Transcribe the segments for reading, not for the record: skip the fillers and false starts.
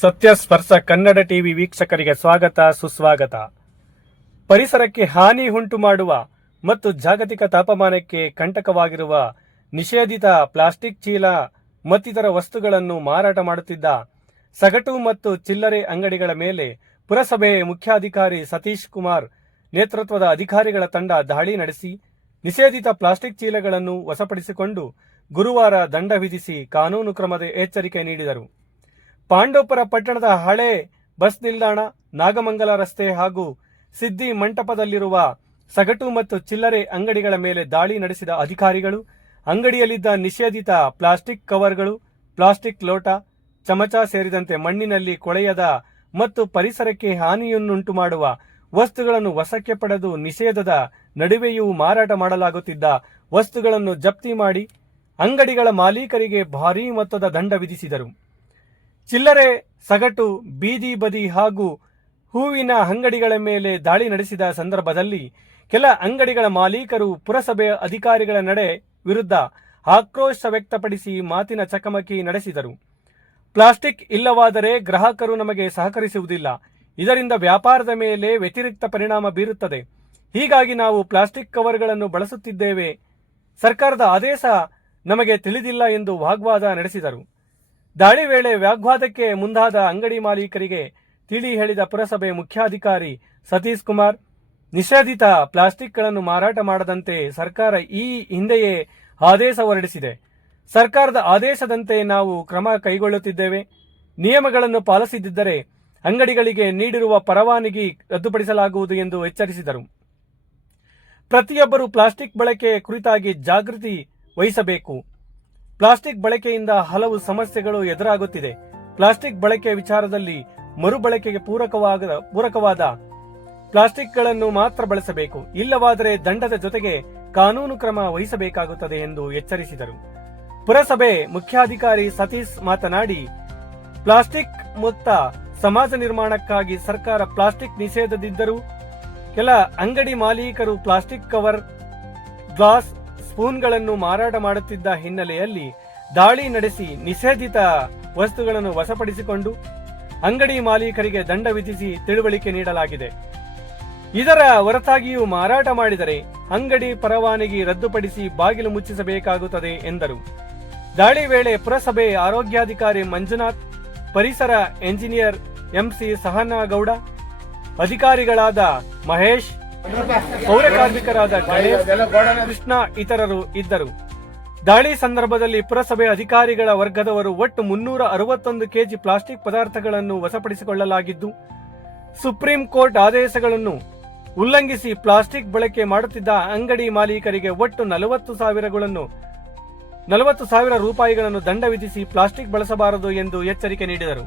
ಸತ್ಯ ಸ್ಪರ್ಶ ಕನ್ನಡ ಟಿವಿ ವೀಕ್ಷಕರಿಗೆ ಸ್ವಾಗತ ಸುಸ್ವಾಗತ. ಪರಿಸರಕ್ಕೆ ಹಾನಿ ಉಂಟು ಮಾಡುವ ಮತ್ತು ಜಾಗತಿಕ ತಾಪಮಾನಕ್ಕೆ ಕಂಟಕವಾಗಿರುವ ನಿಷೇಧಿತ ಪ್ಲಾಸ್ಟಿಕ್ ಚೀಲ ಮತ್ತಿತರ ವಸ್ತುಗಳನ್ನು ಮಾರಾಟ ಮಾಡುತ್ತಿದ್ದ ಸಗಟು ಮತ್ತು ಚಿಲ್ಲರೆ ಅಂಗಡಿಗಳ ಮೇಲೆ ಪುರಸಭೆ ಮುಖ್ಯಾಧಿಕಾರಿ ಸತೀಶ್ ಕುಮಾರ್ ನೇತೃತ್ವದ ಅಧಿಕಾರಿಗಳ ತಂಡ ದಾಳಿ ನಡೆಸಿ ನಿಷೇಧಿತ ಪ್ಲಾಸ್ಟಿಕ್ ಚೀಲಗಳನ್ನು ವಶಪಡಿಸಿಕೊಂಡು ಗುರುವಾರ ದಂಡ ವಿಧಿಸಿ ಕಾನೂನು ಕ್ರಮದ ಎಚ್ಚರಿಕೆ ನೀಡಿದರು. ಪಾಂಡವಪುರ ಪಟ್ಟಣದ ಹಳೆ ಬಸ್ ನಿಲ್ದಾಣ, ನಾಗಮಂಗಲ ರಸ್ತೆ ಹಾಗೂ ಸಿದ್ದಿ ಮಂಟಪದಲ್ಲಿರುವ ಸಗಟು ಮತ್ತು ಚಿಲ್ಲರೆ ಅಂಗಡಿಗಳ ಮೇಲೆ ದಾಳಿ ನಡೆಸಿದ ಅಧಿಕಾರಿಗಳು ಅಂಗಡಿಯಲ್ಲಿದ್ದ ನಿಷೇಧಿತ ಪ್ಲಾಸ್ಟಿಕ್ ಕವರ್ಗಳು, ಪ್ಲಾಸ್ಟಿಕ್ ಲೋಟ, ಚಮಚ ಸೇರಿದಂತೆ ಮಣ್ಣಿನಲ್ಲಿ ಕೊಳೆಯದ ಮತ್ತು ಪರಿಸರಕ್ಕೆ ಹಾನಿಯನ್ನುಂಟು ಮಾಡುವ ವಸ್ತುಗಳನ್ನು ವಶಕ್ಕೆ ಪಡೆದು ನಿಷೇಧದ ನಡುವೆಯೂ ಮಾರಾಟ ಮಾಡಲಾಗುತ್ತಿದ್ದ ವಸ್ತುಗಳನ್ನು ಜಪ್ತಿ ಮಾಡಿ ಅಂಗಡಿಗಳ ಮಾಲೀಕರಿಗೆ ಭಾರೀ ಮೊತ್ತದ ದಂಡ ವಿಧಿಸಿದರು. ಚಿಲ್ಲರೆ, ಸಗಟು, ಬೀದಿ ಬದಿ ಹಾಗೂ ಹೂವಿನ ಅಂಗಡಿಗಳ ಮೇಲೆ ದಾಳಿ ನಡೆಸಿದ ಸಂದರ್ಭದಲ್ಲಿ ಕೆಲ ಅಂಗಡಿಗಳ ಮಾಲೀಕರು ಪುರಸಭೆ ಅಧಿಕಾರಿಗಳ ನಡೆ ವಿರುದ್ಧ ಆಕ್ರೋಶ ವ್ಯಕ್ತಪಡಿಸಿ ಮಾತಿನ ಚಕಮಕಿ ನಡೆಸಿದರು. ಪ್ಲಾಸ್ಟಿಕ್ ಇಲ್ಲವಾದರೆ ಗ್ರಾಹಕರು ನಮಗೆ ಸಹಕರಿಸುವುದಿಲ್ಲ, ಇದರಿಂದ ವ್ಯಾಪಾರದ ಮೇಲೆ ವ್ಯತಿರಿಕ್ತ ಪರಿಣಾಮ ಬೀರುತ್ತದೆ. ಹೀಗಾಗಿ ನಾವು ಪ್ಲಾಸ್ಟಿಕ್ ಕವರ್ಗಳನ್ನು ಬಳಸುತ್ತಿದ್ದೇವೆ. ಸರ್ಕಾರದ ಆದೇಶ ನಮಗೆ ತಿಳಿದಿಲ್ಲ ಎಂದು ವಾಗ್ವಾದ ನಡೆಸಿದರು. ದಾಳಿ ವೇಳೆ ವಾಗ್ವಾದಕ್ಕೆ ಮುಂದಾದ ಅಂಗಡಿ ಮಾಲೀಕರಿಗೆ ತಿಳಿ ಹೇಳಿದ ಪುರಸಭೆ ಮುಖ್ಯಾಧಿಕಾರಿ ಸತೀಶ್ ಕುಮಾರ್, ನಿಷೇಧಿತ ಪ್ಲಾಸ್ಟಿಕ್ಗಳನ್ನು ಮಾರಾಟ ಮಾಡದಂತೆ ಸರ್ಕಾರ ಈ ಹಿಂದೆಯೇ ಆದೇಶ ಹೊರಡಿಸಿದೆ. ಸರ್ಕಾರದ ಆದೇಶದಂತೆ ನಾವು ಕ್ರಮ ಕೈಗೊಳ್ಳುತ್ತಿದ್ದೇವೆ. ನಿಯಮಗಳನ್ನು ಪಾಲಿಸದಿದ್ದರೆ ಅಂಗಡಿಗಳಿಗೆ ನೀಡಿರುವ ಪರವಾನಗಿ ರದ್ದುಪಡಿಸಲಾಗುವುದು ಎಂದು ಎಚ್ಚರಿಸಿದರು. ಪ್ರತಿಯೊಬ್ಬರು ಪ್ಲಾಸ್ಟಿಕ್ ಬಳಕೆ ಕುರಿತಾಗಿ ಜಾಗೃತಿ ವಹಿಸಬೇಕು. ಪ್ಲಾಸ್ಟಿಕ್ ಬಳಕೆಯಿಂದ ಹಲವು ಸಮಸ್ಯೆಗಳು ಎದುರಾಗುತ್ತಿದೆ. ಪ್ಲಾಸ್ಟಿಕ್ ಬಳಕೆಯ ವಿಚಾರದಲ್ಲಿ ಮರುಬಳಕೆಗೆ ಪೂರಕವಾದ ಪ್ಲಾಸ್ಟಿಕ್ಗಳನ್ನು ಮಾತ್ರ ಬಳಸಬೇಕು. ಇಲ್ಲವಾದರೆ ದಂಡದ ಜೊತೆಗೆ ಕಾನೂನು ಕ್ರಮ ವಹಿಸಬೇಕಾಗುತ್ತದೆ ಎಂದು ಎಚ್ಚರಿಸಿದರು. ಪುರಸಭೆ ಮುಖ್ಯಾಧಿಕಾರಿ ಸತೀಶ್ ಮಾತನಾಡಿ, ಪ್ಲಾಸ್ಟಿಕ್ ಮುಕ್ತ ಸಮಾಜ ನಿರ್ಮಾಣಕ್ಕಾಗಿ ಸರ್ಕಾರ ಪ್ಲಾಸ್ಟಿಕ್ ನಿಷೇಧದಿದ್ದರೂ ಕೆಲ ಅಂಗಡಿ ಮಾಲೀಕರು ಪ್ಲಾಸ್ಟಿಕ್ ಕವರ್, ಗ್ಲಾಸ್, ಸ್ಪೂನ್ಗಳನ್ನು ಮಾರಾಟ ಮಾಡುತ್ತಿದ್ದ ಹಿನ್ನೆಲೆಯಲ್ಲಿ ದಾಳಿ ನಡೆಸಿ ನಿಷೇಧಿತ ವಸ್ತುಗಳನ್ನು ವಶಪಡಿಸಿಕೊಂಡು ಅಂಗಡಿ ಮಾಲೀಕರಿಗೆ ದಂಡ ವಿಧಿಸಿ ತಿಳುವಳಿಕೆ ನೀಡಲಾಗಿದೆ. ಇದರ ಹೊರತಾಗಿಯೂ ಮಾರಾಟ ಮಾಡಿದರೆ ಅಂಗಡಿ ಪರವಾನಗಿ ರದ್ದುಪಡಿಸಿ ಬಾಗಿಲು ಮುಚ್ಚಿಸಬೇಕಾಗುತ್ತದೆ ಎಂದರು. ದಾಳಿ ವೇಳೆ ಪುರಸಭೆ ಆರೋಗ್ಯಾಧಿಕಾರಿ ಮಂಜುನಾಥ್, ಪರಿಸರ ಎಂಜಿನಿಯರ್ ಎಂಸಿ ಸಹನಗೌಡ, ಅಧಿಕಾರಿಗಳಾದ ಮಹೇಶ್, ಪೌರ ಕಾರ್ಮಿಕರಾದ ಕೃಷ್ಣ ಇತರರು ಇದ್ದರು. ದಾಳಿ ಸಂದರ್ಭದಲ್ಲಿ ಪುರಸಭೆ ಅಧಿಕಾರಿಗಳ ವರ್ಗದವರು ಒಟ್ಟು 361 ಕೆಜಿ ಪ್ಲಾಸ್ಟಿಕ್ ಪದಾರ್ಥಗಳನ್ನು ವಶಪಡಿಸಿಕೊಳ್ಳಲಾಗಿದ್ದು, ಸುಪ್ರೀಂ ಕೋರ್ಟ್ ಆದೇಶಗಳನ್ನು ಉಲ್ಲಂಘಿಸಿ ಪ್ಲಾಸ್ಟಿಕ್ ಬಳಕೆ ಮಾಡುತ್ತಿದ್ದ ಅಂಗಡಿ ಮಾಲೀಕರಿಗೆ ಒಟ್ಟು 40,000 ರೂಪಾಯಿಗಳನ್ನು ದಂಡ ವಿಧಿಸಿ ಪ್ಲಾಸ್ಟಿಕ್ ಬಳಸಬಾರದು ಎಂದು ಎಚ್ಚರಿಕೆ ನೀಡಿದರು.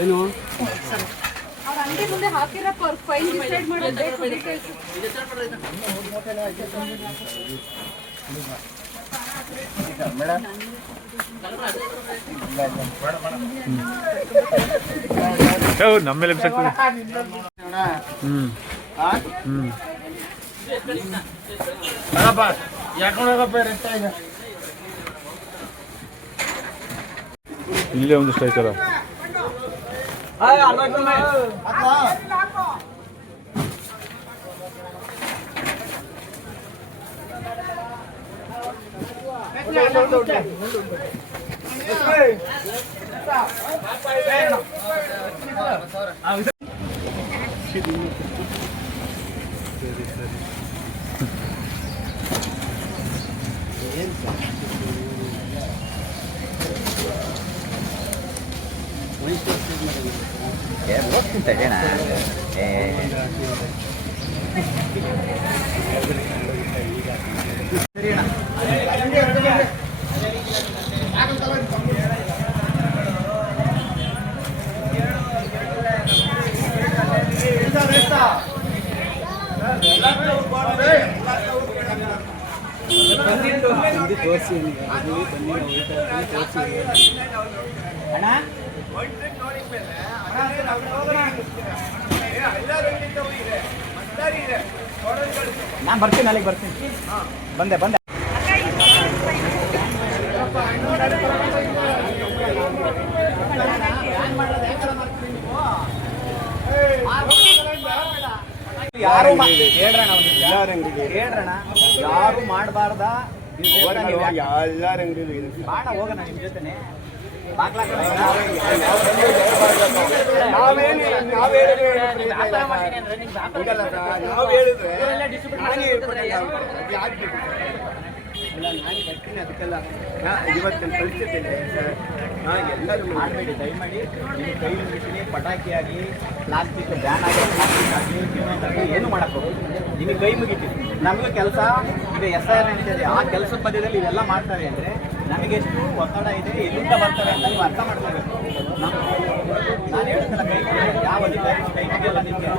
ಏನು ಅಂಗಡಿ ಮುಂದೆ ಹಾಕಿರೋ ಫೈನ್ ಡಿಸೈಡ್ ಮಾಡಬೇಕು. ನಮ್ಮೇಲೆ ಇಲ್ಲೇ ಒಂದಿಷ್ಟು ಆಯ್ತಲ್ಲ. ತೋರಿಸಿ ಬನ್ನಿ ತೋರಿಸಿ ಅಣ್ಣ ನಾನು ಬರ್ತೀನಿ ಅಲ್ಲಿಗೆ ಬರ್ತೀನಿ ಬಂದೆ ಯಾರು ಹೇಳ್ರಣ ಯಾರು ಮಾಡಬಾರ್ದ ಎಲ್ಲಾರ ಅಂಗಡಿ ಬಾಣ ಹೋಗೋಣ ನಿಮ್ಮ ಜೊತೆನೆ ಅದಕ್ಕೆಲ್ಲ ಇವತ್ತಿನ ಕಳಿಸಿದ್ದೇನೆ ಎಲ್ಲರೂ ಮಾಡಬೇಡಿ ದಯಮಾಡಿ ನಿಮ್ಮ ಕೈ ಮುಗಿಸಿ ಪಟಾಕಿ ಆಗಿ ಪ್ಲಾಸ್ಟಿಕ್ ಬ್ಯಾನ್ ಆಗಿ ಪ್ಲಾಸ್ಟಿಕ್ ಆಗಲಿ ಏನು ಮಾಡೋಕ್ಕೋಗಿ ನಿಮಗೆ ಕೈ ಮುಗಿತೀವಿ ನಮಗೂ ಕೆಲಸ ಈಗ SIR ನಡೀತಿದೆ ಆ ಕೆಲಸದ ಮಧ್ಯದಲ್ಲಿ ಇವೆಲ್ಲ ಮಾಡ್ತಾರೆ ಅಂದರೆ ನಮಗೆಷ್ಟು ಒತ್ತಡ ಇದೆ ಎಲ್ಲಿಂದ ಬರ್ತಾರೆ ಅಂತ ನೀವು ಅರ್ಥ ಮಾಡ್ಕೋಬೇಕು ನಾನು ಹೇಳ್ತಲ್ಲ ಕೈ ಯಾವ ಅಧಿಕಾರಿ ಕೈ ಮುಗಿಯಲ್ಲ ನಿಮಗೆ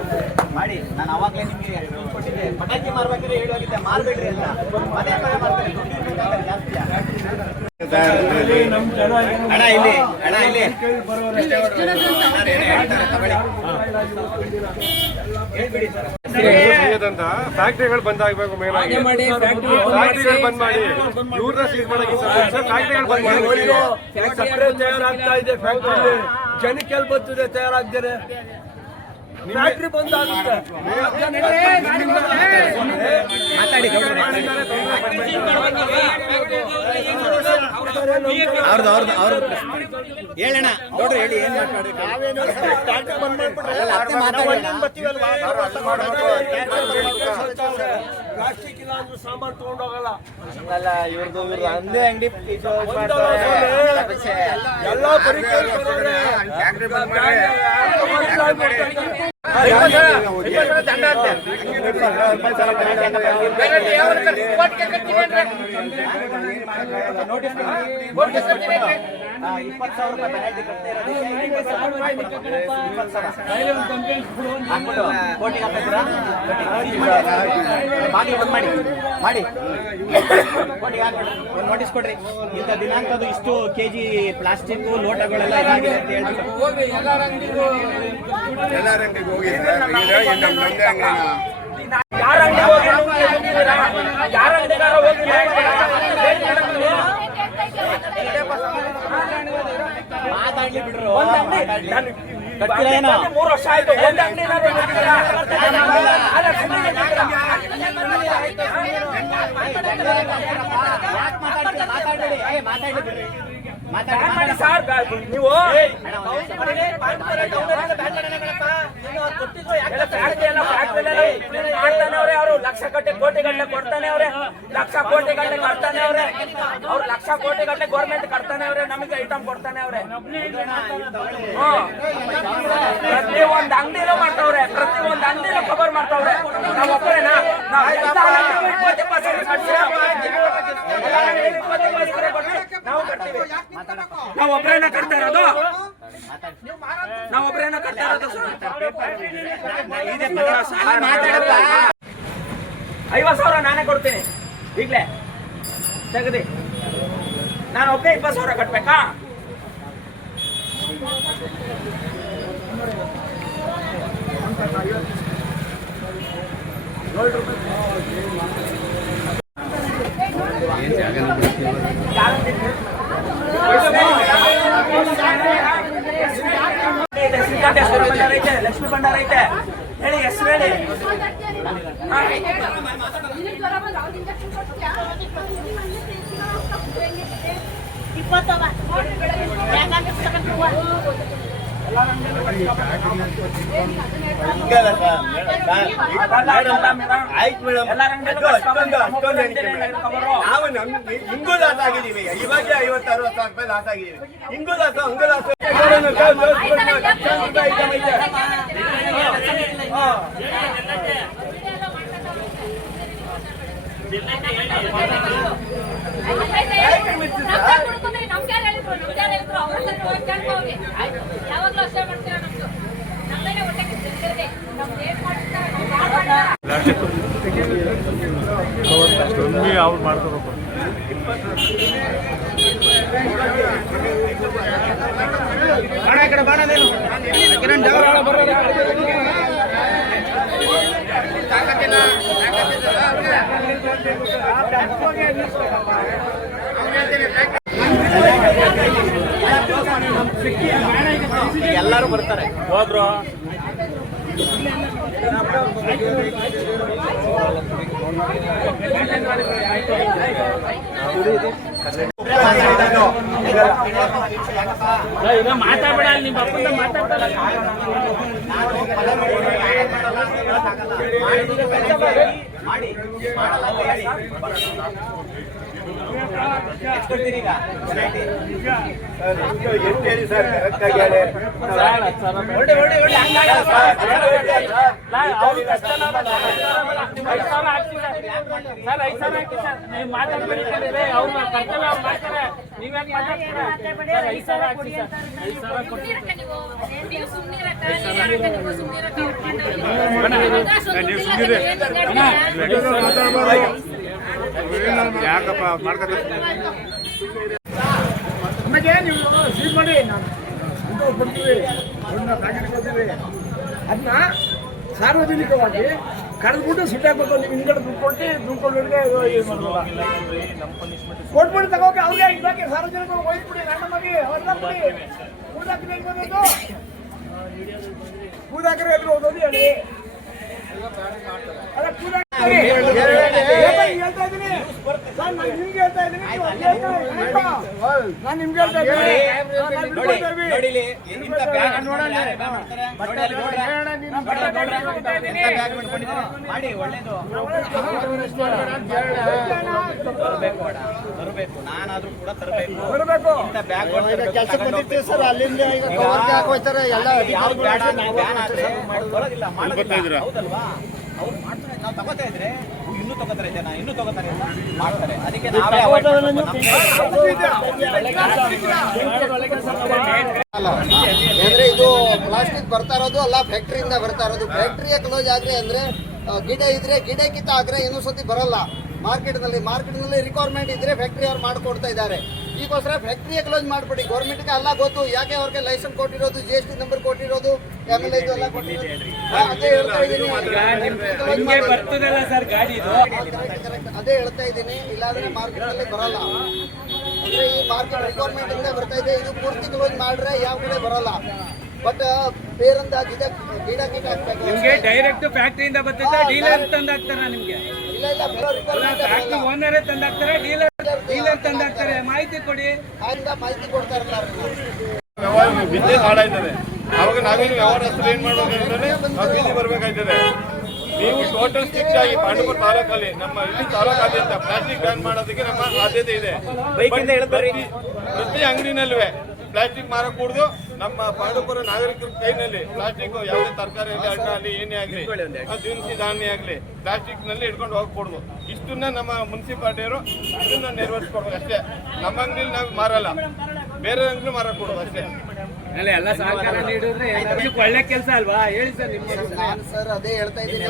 ಮಾಡಿ ನಾನು ಅವಾಗಲೇ ನಿಮಗೆ ಕೊಟ್ಟಿದ್ದೆ ಪಟಾಕಿ ಮಾರ್ಬೇಕಾದ್ರೆ ಹೇಳೋಗಿದ್ದೆ ಮಾರಬೇಡ್ರಿ ಅಂತ ಅದೇ ಥರ ಮಾಡ್ತಾರೆ ಜಾಸ್ತಿ ಅಣ್ಣ ಇಲ್ಲಿ ಫ್ಯಾಕ್ಟ್ರಿಗಳು ಬಂದ್ ಆಗ್ಬೇಕು ಮೇಲಾಗಿ ಫ್ಯಾಕ್ಟ್ರಿಗಳು ಬಂದ್ ಮಾಡಿ ಇವ್ರನ್ನ ಸೀಸ್ ಮಾಡಕ್ಕೆ ಫ್ಯಾಕ್ಟ್ರಿಗಳು ಬಂದ್ ಮಾಡಿ ಸಕ್ಕರೆ ತಯಾರಾಗ್ತಾ ಇದೆ ಫ್ಯಾಕ್ಟ್ರಿ ಜನಕ್ಕೆ ಬರ್ತಿದೆ ತಯಾರಾಗ್ತಾರೆ ಫ್ಯಾಕ್ಟ್ರಿ ಬಂದ್ ಆಗುತ್ತೆ ಹೇಳಣ್ಣ ನೋಡ್ರಿ ಹೇಳಿ ಏನ್ ಪ್ಲಾಸ್ಟಿಕ್ ಇಲ್ಲ ಅಂದ್ರೆ ಸಾಮಾನು ತಗೊಂಡೋಗಲ್ಲ ಅಲ್ಲ ಇವ್ರದ್ದು ಅಂದೇ ಅಂಗಡಿ ಎಲ್ಲ ನೋಟಿಸ್ ಕೊಡ್ರಿ ಇಂಥ ದಿನಾಂಕದು ಇಷ್ಟು ಕೆಜಿ ಪ್ಲಾಸ್ಟಿಕ್ ಲೋಟಗಳೆಲ್ಲ ಇದಾಗಿದೆ ಅಂತ ಹೇಳ್ಬಿಟ್ಟು ಎಲ್ಲಾರ ಅಂಗಡಿಗೆ ಹೋಗಿ ನಮ್ದೇ ಅಂಗಡಿ ಮಾತಾಡ್ಲಿ ಬಿಡ್ರು 3 ವರ್ಷ ಆಯ್ತು ಒಂದ್ ಅಂಗಡಿ ಮಾತಾಡಿ ಸರ್ ನೀವು ಮಾಡ್ತಾನೆ ಅವ್ರೆ ಅವರು ಲಕ್ಷ ಕೋಟಿ ಗಟ್ಟಲೆ ಕೊಡ್ತಾನೆ ಅವ್ರೆ ಲಕ್ಷ ಕೋಟಿ ಗಟ್ಟಲೆ ಕಟ್ತಾನೆ ಅವ್ರೆ ಅವ್ರು ಲಕ್ಷ ಕೋಟಿ ಗಟ್ಟಲೆ ಗೌರ್ಮೆಂಟ್ ಕಟ್ತಾನೆ ಅವ್ರೆ ನಮಗೆ ಐಟಮ್ ಕೊಡ್ತಾನೆ ಅವ್ರೆ ಪ್ರತಿ ಒಂದ್ ಅಂಗಡಿಲೂ ಮಾಡ್ತಾವ್ರೆ ಪ್ರತಿ ಒಂದ್ ಅಂಗಡಿಲೂ ಕವರ್ ಮಾಡ್ತಾವ್ರೆ ನಾವ್ ಒಬ್ಬರೇನಾ ನಾವು ಕಟ್ತೀವಿ ನಾವು ಒಬ್ಬರೇನ ಕಟ್ತಾ ಇರೋದು ನಾವು ಒಬ್ಬರೇನ ಕಟ್ತಾ ಇರೋದು 50,000 ನಾನೇ ಕೊಡ್ತೀನಿ ಈಗಲೇ ತೆಗದಿ ನಾನು ಒಬ್ಬೇ 20,000 ಕಟ್ಬೇಕಾ ಲಕ್ಷ್ಮೀ ಭಂಡಾರ ಐತೆ ಹೇಳಿ ಹೆಸರು ಹೇಳಿ ನಾವು ಹಿಂಗೂ ಲಾಸ್ ಆಗಿದ್ದೀವಿ ಇವಾಗ 50-60 ರೂಪಾಯಿ ಲಾಸ್ ಆಗಿದ್ದೀವಿ ಹಿಂಗೂ ಲಾಸ್ ಹಂಗೂ ಲಾಸ್ ಯಾವಾಗಲೂ ಅಷ್ಟೇ ಮಾಡ್ತೀರಾ ನಮ್ದು ಅವ್ರು ಮಾಡ್ಕೋಬೇಕು ಬಾಣ ಈ ಕಡೆ ಬಾಣ ನೀನು ಕಿರಣ್ ಜಗಳ ಬರೋದು ಎಲ್ಲರೂ ಬರ್ತಾರೆ ಹೋದ್ರು ಈಗ ಮಾತಾಡ್ಬೇಡ ನಿಮ್ಮ ಅಪ್ಪಂದ ಮಾತಾಡ್ಬೇಡ ಮಾಡಿ ಯಾಕಪ್ಪ ಮಾಡ್ಕೊತ ನಮಗೆ ನೀವು ಸೀಲ್ ಮಾಡಿ ನಾವು ಕೊಡ್ತೀವಿ ಕೊಡ್ತೀವಿ ಅದನ್ನ ಸಾರ್ವಜನಿಕವಾಗಿ ಕರೆದ್ಬಿಟ್ಟು ಸುಟ್ಟಾಕ್ಬೇಕು. ನೀವು ಹಿಂದ್ಗಡೆ ದುಡ್ಡು ಕೊಟ್ಬಿಟ್ಟು ತಗೋಕೆ ಅವ್ರಿಗೆ ಇದಾಕೆ ಸಾರ್ವಜನಿಕವಾಗಿ ಒಯ್ದ್ಬಿಡಿ. ನಮ್ಮಲ್ಲಿ ಅವ್ರನ್ನ ಬಿಡಿ ಕೂದಾಕರೆ ಎದುರು ಓದೋದು ಹೇಳಿ. ಅಲ್ಲ ಹೇಳ್ತಾ ಇದ್ದೀನಿ ಸರ್, ನಾನು ನಿಮ್ಗೆ ಹೇಳ್ತಾ ಇದ್ದೀನಿ, ನಾನು ನಿಮ್ಗೆ ಹೇಳ್ತಾ ಮಾಡಿ ಒಳ್ಳೇದು ತರಬೇಕು. ನಾನಾದ್ರೂ ಕೂಡ ತರಬೇಕು. ಇಂಥ ಬ್ಯಾಗ್ ಕೆಲಸಕ್ಕೆ ಬಂದಿರ್ತೀವಿ ಸರ್, ಅಲ್ಲಿಂದ ಹಾಕೋಯ್ತಾರೆ ಎಲ್ಲ ಬರೋದಿಲ್ಲ. ಹೌದಲ್ವಾ? ಅವ್ರು ಮಾಡ್ತಾರೆ, ನಾವು ತಗೋತಾ ಇದ್ರೆ ಇನ್ನೂ ತಗೋತಾರೆ ಜನ, ಇನ್ನೂ ತಗೋತಾರೆ ಅಂತ ಮಾಡ್ತಾರೆ. ಅದಕ್ಕೆ ನಾವೇ ಅಂದ್ರೆ ಇದು ಪ್ಲಾಸ್ಟಿಕ್ ಬರ್ತಾ ಇರೋದು ಅಲ್ಲ, ಫ್ಯಾಕ್ಟ್ರಿಯಿಂದ ಬರ್ತಾ ಇರೋದು. ಫ್ಯಾಕ್ಟ್ರಿಯ ಕ್ಲೋಸ್ ಆದ್ರೆ ಅಂದ್ರೆ ಗಿಡ ಇದ್ರೆ ಗಿಡ ಕಿತ್ತ ಆದ್ರೆ ಇನ್ನೂ ಸತಿ ಬರಲ್ಲ. ಮಾರ್ಕೆಟ್ನಲ್ಲಿ ರಿಕ್ವೈರ್ಮೆಂಟ್ ಇದ್ರೆ ಫ್ಯಾಕ್ಟ್ರಿ ಅವ್ರು ಮಾಡ್ಕೊಡ್ತಾ ಇದ್ದಾರೆ. ಈಗೋಸ್ಕರ ಫ್ಯಾಕ್ಟ್ರಿಯ ಕ್ಲೋಸ್ ಮಾಡ್ಬಿಡಿ. ಗೌರ್ಮೆಂಟ್ಗೆ ಎಲ್ಲ ಗೊತ್ತು ಯಾಕೆ ಅವ್ರಿಗೆ ಲೈಸೆನ್ಸ್ ಕೊಟ್ಟಿರೋದು, GST ನಂಬರ್ ಕೊಟ್ಟಿರೋದು, ಆಮೇಲೆ ಇದು ಎಲ್ಲ ಕೊಟ್ಟಿರೋದು. ಅದೇ ಹೇಳ್ತಾ ಇದ್ದೀನಿ, ಅದೇ ಹೇಳ್ತಾ ಇದ್ದೀನಿ. ಇಲ್ಲಾಂದ್ರೆ ಮಾರ್ಕೆಟ್ ಅಲ್ಲಿ ಬರಲ್ಲ. ಅಂದ್ರೆ ಈ ಮಾರ್ಕೆಟ್ ರಿಕ್ವೈರ್ಮೆಂಟ್ ಇಂದ ಬರ್ತಾ ಇದೆ. ಇದು ಪೂರ್ತಿ ಕ್ಲೋಸ್ ಮಾಡ್ರೆ ಯಾವ ಕಡೆ ಬರಲ್ಲ. ಬಟ್ ಬೇರೊಂದು ಗಿಡ ಹಾಕ್ಬೇಕು. ನಿಮ್ಗೆ ಡೈರೆಕ್ಟ್ ಫ್ಯಾಕ್ಟ್ರಿಯಿಂದ ಬರ್ತೈತೆ, ಡೀಲರ್ ತಂದಾಕ್ತಾರ ನಿಮ್ಗೆ? ಇಲ್ಲ ಫ್ಯಾಕ್ಟ್ರಿ ಓನರೇ ತಂದಾಕ್ತಾರೆ, ಡೀಲರ್ ತಂದಾಕ್ತಾರೆ. ಮಾಹಿತಿ ಕೊಡಿ. ಮಾಹಿತಿ ಕೊಡ್ತಾ ಇರ್ತಾರೆ. ಬಿಸ್ನೆಸ್ ಹಾಳಾಯ್ತದೆ. ಅವಾಗ ನಾವೇನು ವ್ಯವಹಾರಸ್ಥರು ಏನ್ ಮಾಡ್ಬೇಕಂದ್ರೆ ನಾವು ಬೀದಿ ಬರ್ಬೇಕಾಯ್ತದೆ. ನೀವು ಟೋಟಲ್ ಸ್ಟ್ರಿಕ್ಟ್ ಆಗಿ ಪಾಂಡವಪುರ ತಾಲೂಕಲ್ಲಿ ನಮ್ಮ ಇಲ್ಲಿ ತಾಲೂಕಾದ್ಯಂತ ಪ್ಲಾಸ್ಟಿಕ್ ಬ್ಯಾನ್ ಮಾಡೋದಕ್ಕೆ ನಮ್ಮ ಆದ್ಯತೆ ಇದೆ. ಪ್ರತಿ ಅಂಗಡಿನಲ್ಲೂ ಪ್ಲಾಸ್ಟಿಕ್ ಮಾರಕೂಡ್ದು. ನಮ್ಮ ಪಾಂಡವಪುರ ನಾಗರಿಕರ ಕೈನಲ್ಲಿ ಪ್ಲಾಸ್ಟಿಕ್ ಯಾವುದೇ ತರಕಾರಿ ಆಗಲಿ, ಹಣ್ಣು ಆಗಲಿ, ಏನೇ ಆಗಲಿ, ದಿನಸಿ ಧಾನ್ಯ ಆಗಲಿ ಪ್ಲಾಸ್ಟಿಕ್ ನಲ್ಲಿ ಇಟ್ಕೊಂಡು ಹೋಗ್ಕೊಡ್ದು. ಇಷ್ಟನ್ನ ನಮ್ಮ ಮುನ್ಸಿಪಾಲಿಟಿಯವರು ಇದನ್ನ ನೆರವೇರಿಸ್ಕೊಡ್ಬೇಕು ಅಷ್ಟೇ. ನಮ್ಮ ಅಂಗಡಿಲಿ ನಾವು ಮಾರಲ್ಲ, ಬೇರೆ ಅಂಗಡಿ ಮಾರಕೂಡೋದು ಅಷ್ಟೇ. ಎಲ್ಲ ಸಹಕಾರ ನೀಡಿದ್ರೆ ಒಳ್ಳೆ ಕೆಲಸ ಅಲ್ವಾ? ಹೇಳಿ ಸರ್. ನಾನು ಸರ್ ಅದೇ ಹೇಳ್ತಾ ಇದ್ದೀನಿ.